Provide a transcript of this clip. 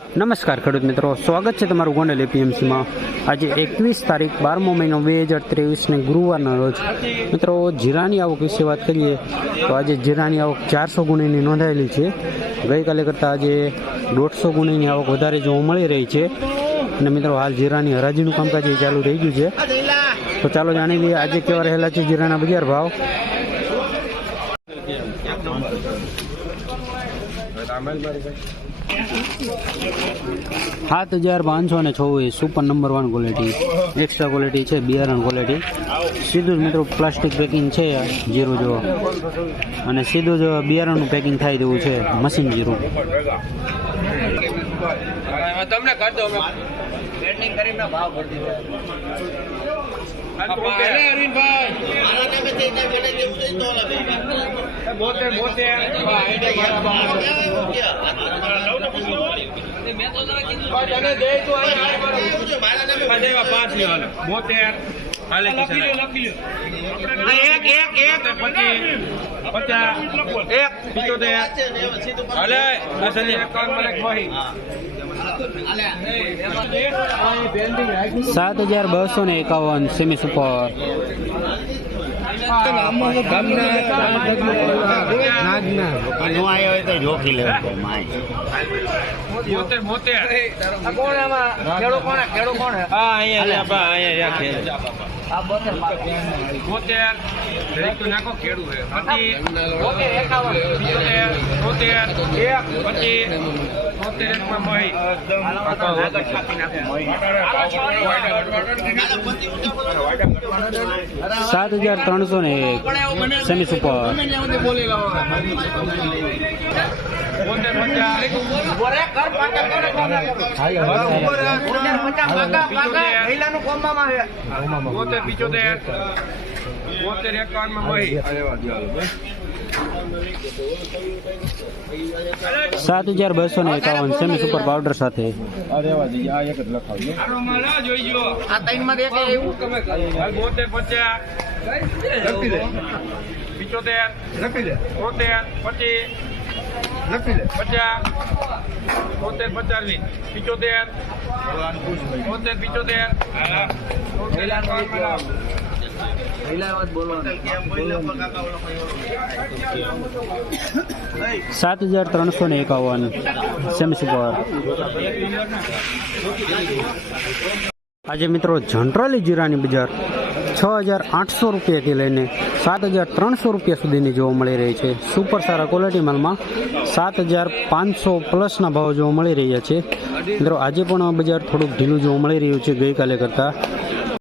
નમસ્કાર ખેડૂત મિત્રો, સ્વાગત છે તમારું ગોંડલ એપીએમસીમાં। આજે 21 તારીખ 12મો મહિનો 2023ને ગુરુવારના રોજ મિત્રો જીરાની આવક વિશે વાત કરીએ તો આજે જીરાની આવક 400 ગુણીની નોંધાયેલી છે। ગઈકાલે કરતાં આજે 150 ગુણીની આવક વધારે જોવા મળી રહી છે અને મિત્રો હાલ જીરાની હરાજીનું કામકાજ ચાલુ થઈ ગયું છે। તો ચાલો જાણી લઈએ આજે કેવા રહેલા છે જીરાના બજાર ભાવ। 7524 super number 1 quality, extra quality છે, બિયારણ ક્વોલિટી। સીધું જ મિત્રો પ્લાસ્ટિક પેકિંગ છે જીરું જો, અને સીધું જ બિયારણનું પેકિંગ થાય તેવું છે મશીન જીરું। તમને કરી દો બેટિંગ કરીને ભાવ ભરી સાત 7251 સેમી સુપર। સાત 7301 સેમી સુપર। સાત 7251 સેમી સુપર પાવડર સાથે। સાત 7351 સેમી સુપર। આજે મિત્રો જનરલી જીરાની બજાર 6800 રૂપિયાથી લઈને 7300 રૂપિયા સુધીની જોવા મળી રહી છે। સુપર સારા ક્વોલિટી માલમાં 7500 પ્લસના ભાવ જોવા મળી રહ્યા છે। મિત્રો આજે પણ બજાર થોડુંક ઢીલું જોવા મળી રહ્યું છે ગઈકાલે કરતાં।